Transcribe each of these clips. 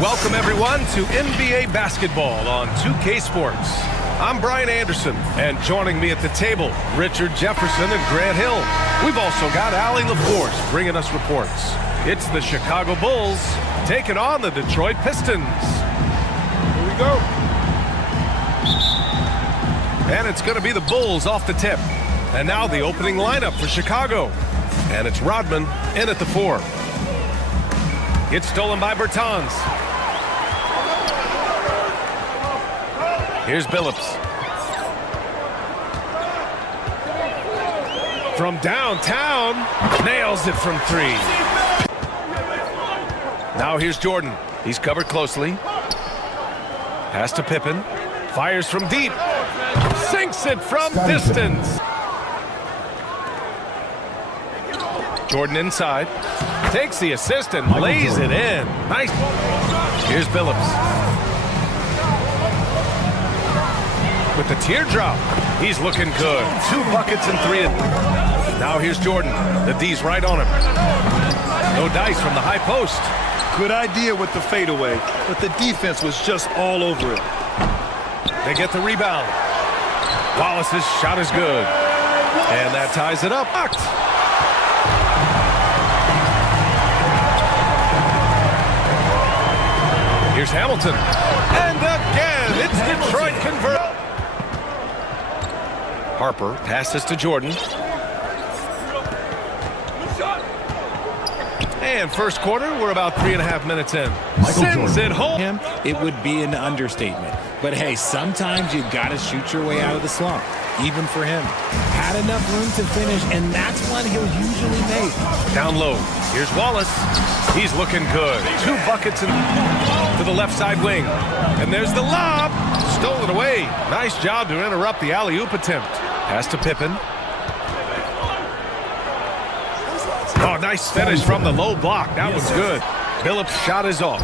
Welcome, everyone, to NBA basketball on 2K Sports. I'm Brian Anderson, and joining me at the table, Richard Jefferson and Grant Hill. We've also got Allie LaForce bringing us reports. It's the Chicago Bulls taking on the Detroit Pistons. Here we go. And it's going to be the Bulls off the tip. And now the opening lineup for Chicago. And it's Rodman in at the 4. It's stolen by Bertans. Here's Billups. From downtown, nails it from 3. Now here's Jordan. He's covered closely. Pass to Pippen. Fires from deep. Sinks it from distance. Jordan inside. Takes the assist and lays it in. Nice. Here's Billups. With the teardrop. He's looking good. 2 buckets and 3. Now here's Jordan. The D's right on him. No dice from the high post. Good idea with the fadeaway, but the defense was just all over it. They get the rebound. Wallace's shot is good. And that ties it up. Here's Hamilton. And again, it's Detroit convert. Harper passes to Jordan. And first quarter, we're about 3.5 minutes in. Sends it home. It would be an understatement. But hey, sometimes you gotta shoot your way out of the slump. Even for him. Had enough room to finish, and that's one he'll usually make. Down low. Here's Wallace. He's looking good. 2 buckets to the left side wing. And there's the lob. Stolen away. Nice job to interrupt the alley-oop attempt. Pass to Pippen. Oh, nice finish from the low block. That was good. Billups' shot is off.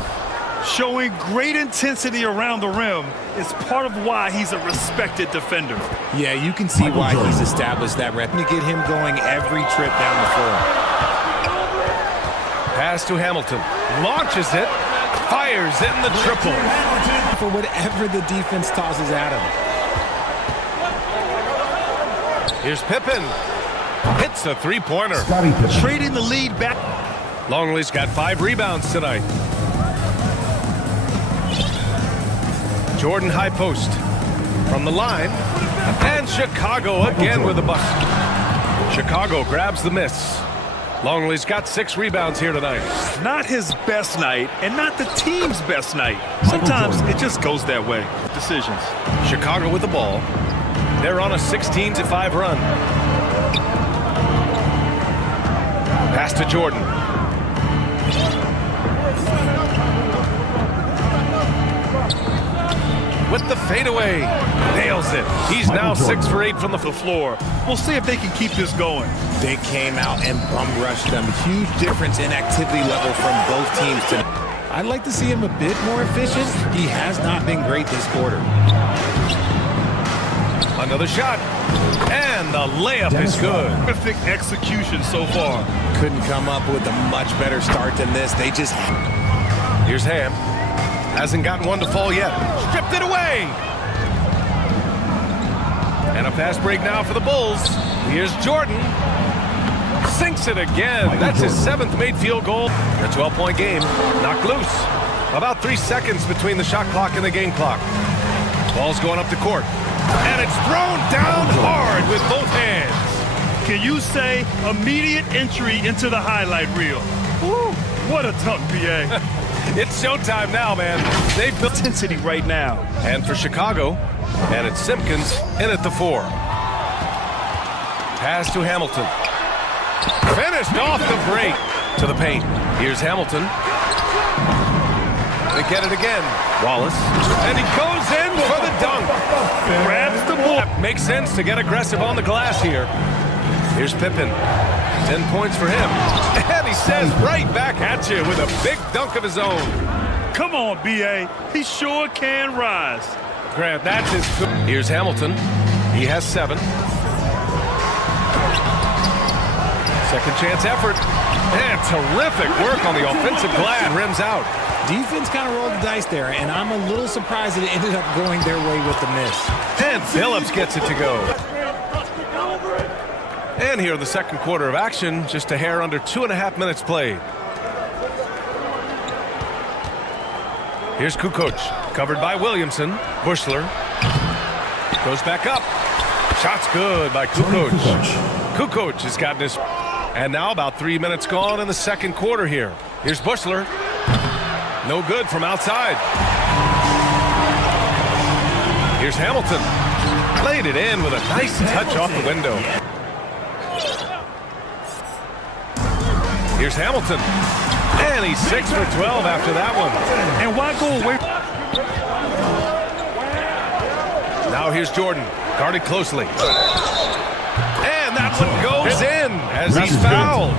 Showing great intensity around the rim is part of why he's a respected defender. Yeah, you can see why he's established that rep to get him going every trip down the floor. Pass to Hamilton. Launches it. Fires in the triple. For whatever the defense tosses at him. Here's Pippen. Hits the three-pointer. Trading the lead back. Longley's got 5 rebounds tonight. Jordan high post. From the line. And Chicago again with a bucket. Chicago grabs the miss. Longley's got 6 rebounds here tonight. Not his best night and not the team's best night. Sometimes it just goes that way. Decisions. Chicago with the ball. They're on a 16-5 run. Pass to Jordan. With the fadeaway. Nails it. He's now 6 for 8 from the floor. We'll see if they can keep this going. They came out and bum rushed them. Huge difference in activity level from both teams tonight. I'd like to see him a bit more efficient. He has not been great this quarter. Another shot. And the layup is good. Perfect execution so far. Couldn't come up with a much better start than this. They just... Here's Ham. Hasn't gotten one to fall yet. Stripped it away. And a fast break now for the Bulls. Here's Jordan. Sinks it again. That's his 7th made field goal. A 12-point game. Knocked loose. About 3 seconds between the shot clock and the game clock. Ball's going up the court. And it's thrown down hard with both hands. Can you say immediate entry into the highlight reel? Woo, what a dunk, BA. It's showtime now, man. They've built Intensity right now. And for Chicago, and it's Simpkins in at the 4. Pass to Hamilton. Finished off the break to the paint. Here's Hamilton. They get it again. Wallace. And he goes in for the dunk. Grabs the ball. Makes sense to get aggressive on the glass here. Here's Pippen. 10 points for him. And he says right back at you with a big dunk of his own. Come on, B.A. He sure can rise. Grant, that's his... Here's Hamilton. He has 7. Second chance effort. And terrific work on the offensive glass. Rims out. Defense kind of rolled the dice there, and I'm a little surprised that it ended up going their way with the miss. And Phillips gets it to go. And here in the second quarter of action, just a hair under 2.5 minutes played. Here's Kukoc, covered by Williamson. Bushler goes back up. Shot's good by Kukoc. Kukoc has gotten his... And now about 3 minutes gone in the second quarter here. Here's Bushler. No good from outside. Here's Hamilton. Laid it in with a nice touch off the window. Here's Hamilton. And he's 6 for 12 after that one. And why go away? Now here's Jordan, guarded closely. And that one goes in as he's fouled.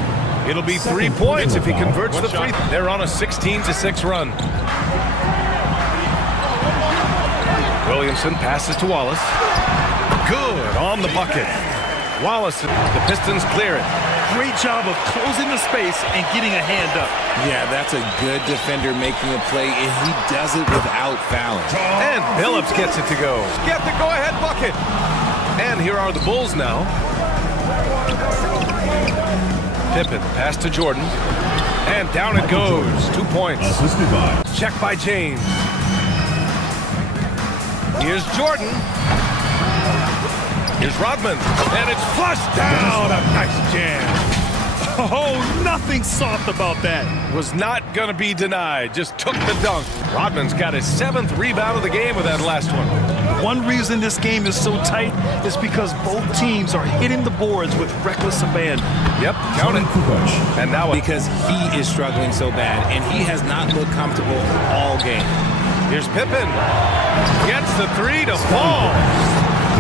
It'll be 3 points if he converts the free. They're on a 16-6 run. Williamson passes to Wallace. Good on the bucket. Wallace, the Pistons clear it. Great job of closing the space and getting a hand up. Yeah, that's a good defender making a play, and he does it without fouling. And Phillips gets it to go. Get the go-ahead bucket. And here are the Bulls now. Pippen, pass to Jordan. And down it goes. 2 points. Check by James. Here's Jordan. Here's Rodman. And it's flushed down. A nice jam. Oh, nothing soft about that. Was not going to be denied. Just took the dunk. Rodman's got his 7th rebound of the game with that last one. One reason this game is so tight is because both teams are hitting the boards with reckless abandon. Yep, count it. And now because he is struggling so bad, and he has not looked comfortable all game. Here's Pippen. Gets the three to fall.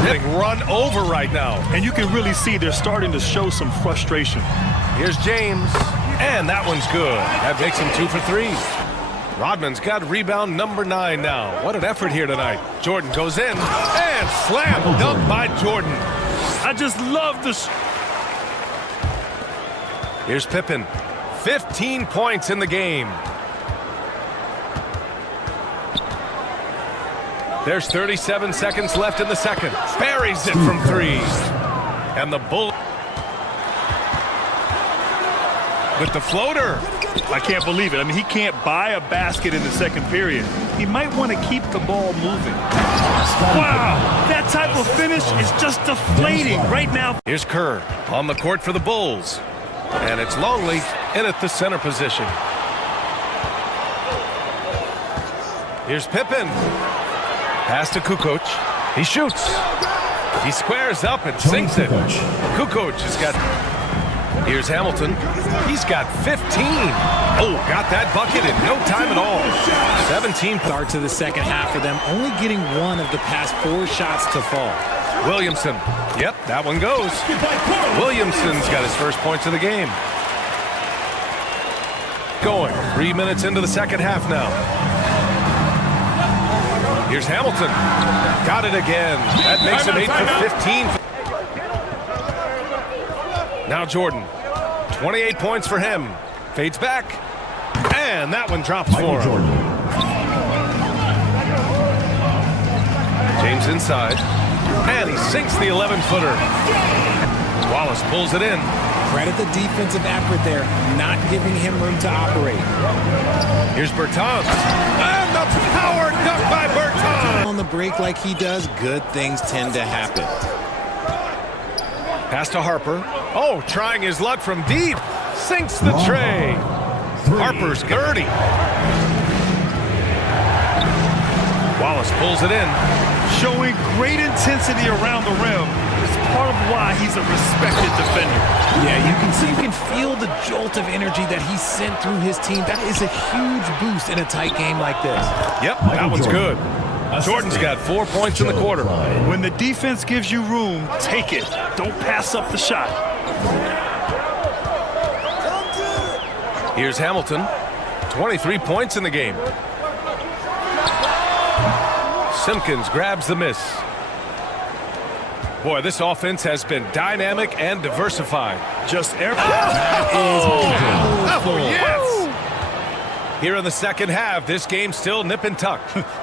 Getting run over right now. And you can really see they're starting to show some frustration. Here's James. And that one's good. That makes him 2 for 3. Rodman's got rebound number 9 now. What an effort here tonight. Jordan goes in. And slam dunk by Jordan. I just love this. Here's Pippen. 15 points in the game. There's 37 seconds left in the second. Buries it from 3. And the Bull with the floater. I can't believe it. I mean, he can't buy a basket in the second period. He might want to keep the ball moving. Wow, that type of finish is just deflating right now. Here's Kerr on the court for the Bulls. And it's Longley in at the center position. Here's Pippen. Pass to Kukoc. He shoots. He squares up and sinks it. Kukoc has got... Here's Hamilton. He's got 15. Oh, got that bucket in no time at all. 17. Start to the second half for them, only getting one of the past 4 shots to fall. Williamson. Yep, that one goes. Williamson's got his first points of the game. Going 3 minutes into the second half now. Here's Hamilton. Got it again. That makes him 8 for 15. Now Jordan. 28 points for him. Fades back. And that one drops for him. James inside. And he sinks the 11-footer. Wallace pulls it in. Credit the defensive effort there, not giving him room to operate. Here's Bertans. And the power dunk by Bertans. On the break like he does, good things tend to happen. Pass to Harper. Oh, trying his luck from deep. Sinks the tray. Harper's dirty. Wallace pulls it in. Showing great intensity around the rim is part of why he's a respected defender. Yeah, you can feel the jolt of energy that he sent through his team. That is a huge boost in a tight game like this. Yep, that one's good. Jordan's got 4 points in the quarter. When the defense gives you room, take it. Don't pass up the shot. Here's Hamilton. 23 points in the game. Simpkins grabs the miss. Boy, this offense has been dynamic and diversified. Just air. That is powerful. Yes! Here in the second half, this game still nip and tuck.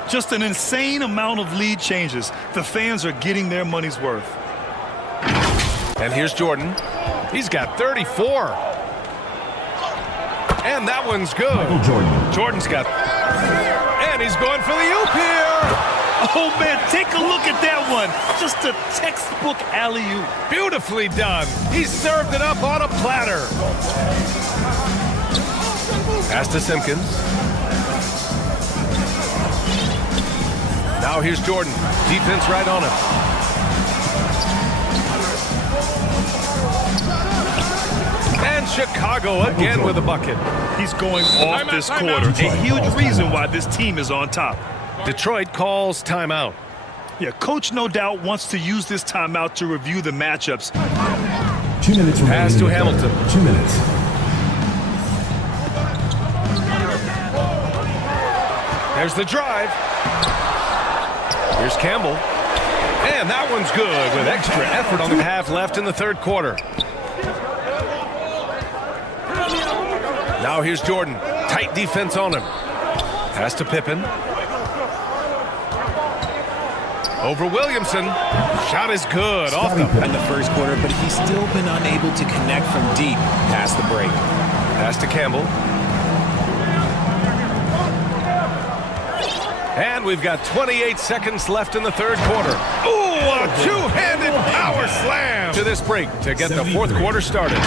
Just an insane amount of lead changes. The fans are getting their money's worth. And here's Jordan. He's got 34. And that one's good. Jordan's got... And he's going for the oop here. Oh, man, take a look at that one. Just a textbook alley-oop. Beautifully done. He served it up on a platter. Pass to Simpkins. Now here's Jordan. Defense right on him. And Chicago again with a bucket. He's going off this quarter. A huge reason why this team is on top. Detroit calls timeout. Yeah, coach no doubt wants to use this timeout to review the matchups. 2 minutes remaining. Pass to Hamilton. 2 minutes. There's the drive. Here's Campbell. And that one's good with extra effort on the half left in the third quarter. Now here's Jordan. Tight defense on him. Pass to Pippen. Over Williamson. Shot is good. Off In the first quarter, but he's still been unable to connect from deep past the break. Pass to Campbell. And we've got 28 seconds left in the third quarter. Ooh, a two-handed power slam to this break to get the fourth quarter started.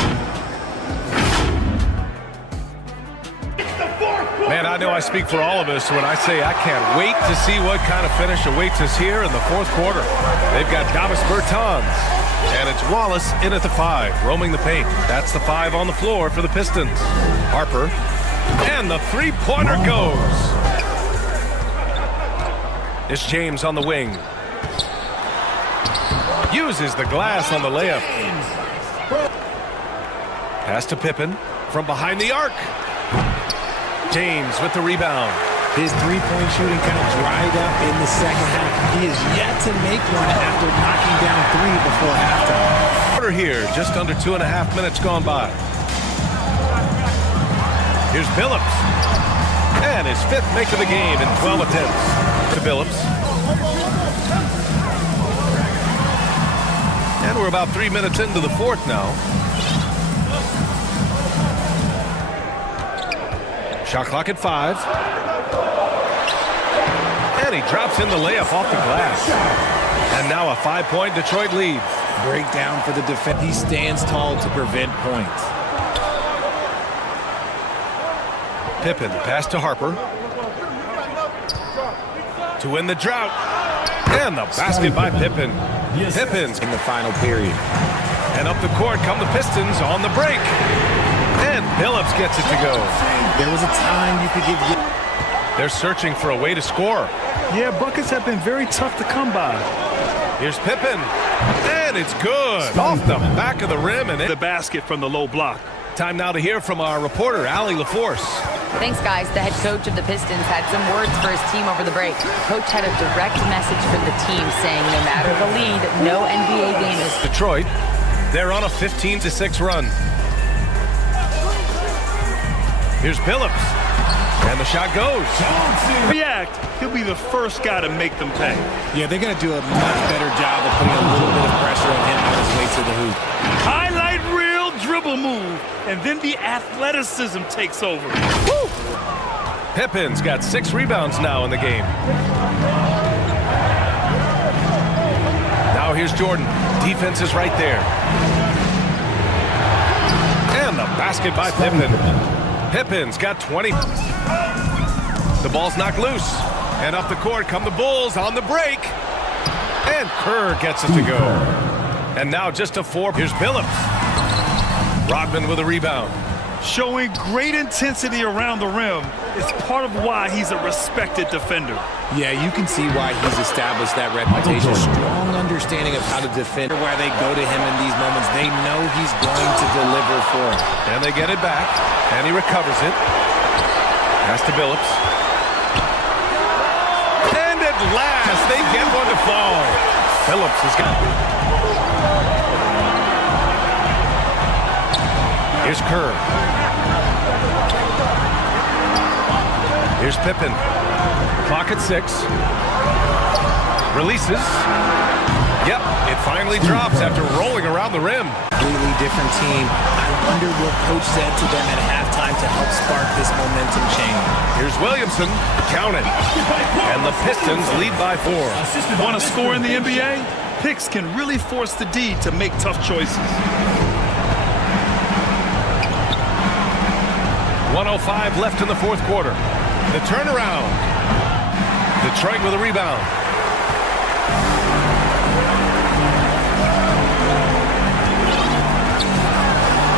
Man, I know I speak for all of us when I say I can't wait to see what kind of finish awaits us here in the fourth quarter. They've got Davis Bertans, and it's Wallace in at the 5, roaming the paint. That's the 5 on the floor for the Pistons. Harper, and the three-pointer goes. It's James on the wing. Uses the glass on the layup. Pass to Pippen from behind the arc. James with the rebound. His three-point shooting kind of dried up in the second half. He is yet to make one after knocking down 3 before halftime. Quarter here, just under 2.5 minutes gone by. Here's Billups. And his 5th make of the game in 12 attempts. To Billups. And we're about 3 minutes into the fourth now. Shot clock at 5. And he drops in the layup off the glass. And now a 5-point Detroit lead. Breakdown for the defense. He stands tall to prevent points. Pippen, pass to Harper. To win the drought. And the basket by Pippen. Pippin's In the final period. and up the court come the Pistons on the break. And Billups gets it to go. There was a time you could give... They're searching for a way to score. Yeah, buckets have been very tough to come by. Here's Pippen. And it's good. Off the back of the rim. And The basket from the low block. time now to hear from our reporter, Allie LaForce. Thanks, guys. The head coach of the Pistons had some words for his team over the break. Coach had a direct message from the team saying no matter the lead, no NBA game is... Detroit, they're on a 15-6 run. Here's Billups. And the shot goes. React. He'll be the first guy to make them pay. Yeah, they're going to do a much better job of putting a little bit of pressure on him on his way to the hoop. Highlight reel dribble move. And then the athleticism takes over. Woo! Pippen's got 6 rebounds now in the game. Now here's Jordan. Defense is right there. And the basket by Pippen. Pippen's got 20. The ball's knocked loose. And up the court come the Bulls on the break. And Kerr gets it to go. And now just a 4. Here's Billups. Rodman with a rebound. Showing great intensity around the rim is part of why he's a respected defender. Yeah, you can see why he's established that reputation. Strong understanding of how to defend. Where they go to him in these moments, they know he's going to deliver for them. And they get it back. And he recovers it. Pass to Billups. And at last, they get one to fall. Billups has got it. Here's Kerr. Here's Pippen. Clock at 6. Releases. Yep, it finally drops after rolling around the rim. Completely different team. I wonder what coach said to them at halftime to help spark this momentum change. Here's Williamson. Count it. And the Pistons lead by 4. Want to score in the NBA? Picks can really force the D to make tough choices. 1:05 left in the fourth quarter. The turnaround. Detroit with a rebound.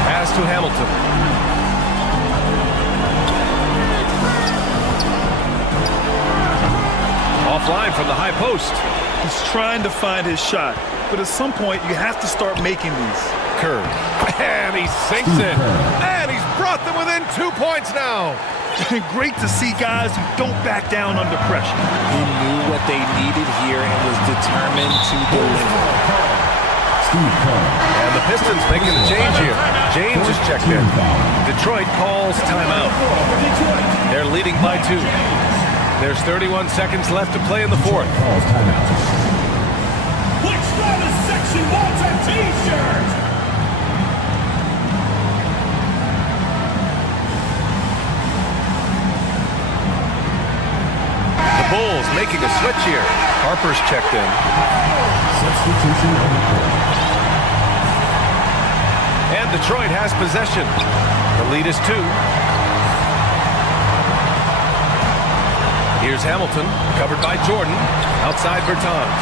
Pass to Hamilton. Offline from the high post. He's trying to find his shot, but at some point you have to start making these. Curve. And he sinks it. And he's brought them within 2 points now. Great to see guys who don't back down under pressure. He knew what they needed here and was determined to deliver. And the Pistons making a change here. James is checked in. Detroit calls timeout. They're leading by 2. There's 31 seconds left to play in the fourth. Which bonus section wants a t-shirt? The Bulls making a switch here. Harper's checked in. Substitution on the court. And Detroit has possession. The lead is 2. Here's Hamilton, covered by Jordan, outside Bertans.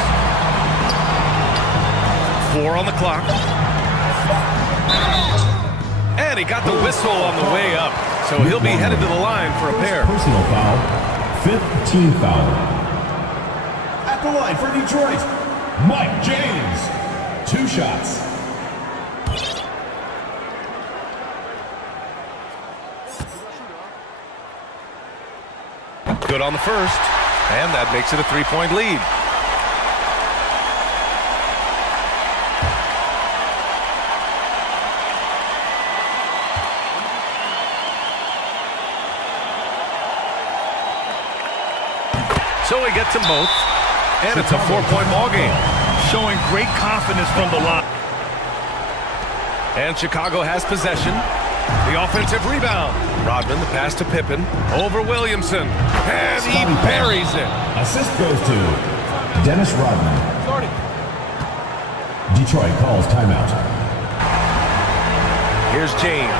4 on the clock. And he got the whistle on the way up, so he'll be headed to the line for a pair. Personal foul. 5th team foul. At the line for Detroit, Mike James. 2 shots. Good on the first, and that makes it a 3-point lead. So he gets them both, and it's a 4-point ball game. Showing great confidence from the line. And Chicago has possession. The offensive rebound. Rodman, the pass to Pippen. Over Williamson. And he buries it. Assist goes to Dennis Rodman. Detroit calls timeout. Here's James.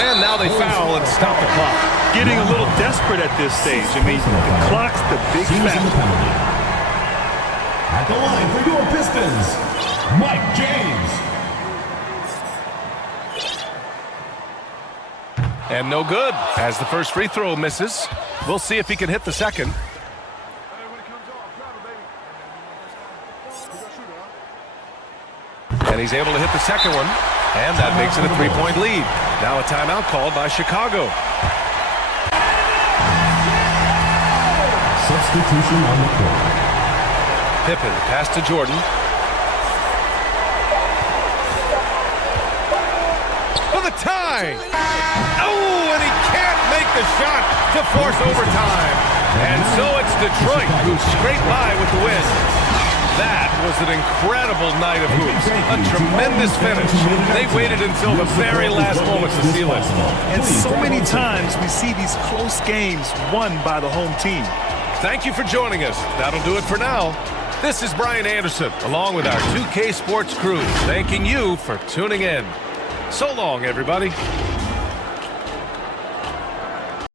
And now they foul and stop the clock. Getting a little desperate at this stage. I mean, the clock's the big factor. At the line for your Pistons, Mike James. And no good, as the first free throw misses. We'll see if he can hit the second. And he's able to hit the second one. And that makes it a 3-point lead. Now a timeout called by Chicago. Substitution on the court. Pippen, pass to Jordan. For the tie! Oh, and he can't make the shot to force overtime. And so it's Detroit who scraped by with the win. That was an incredible night of hoops. A tremendous finish. They waited until the very last moment to seal it. And so many times we see these close games won by the home team. Thank you for joining us. That'll do it for now. This is Brian Anderson, along with our 2K Sports crew, thanking you for tuning in. So long, everybody.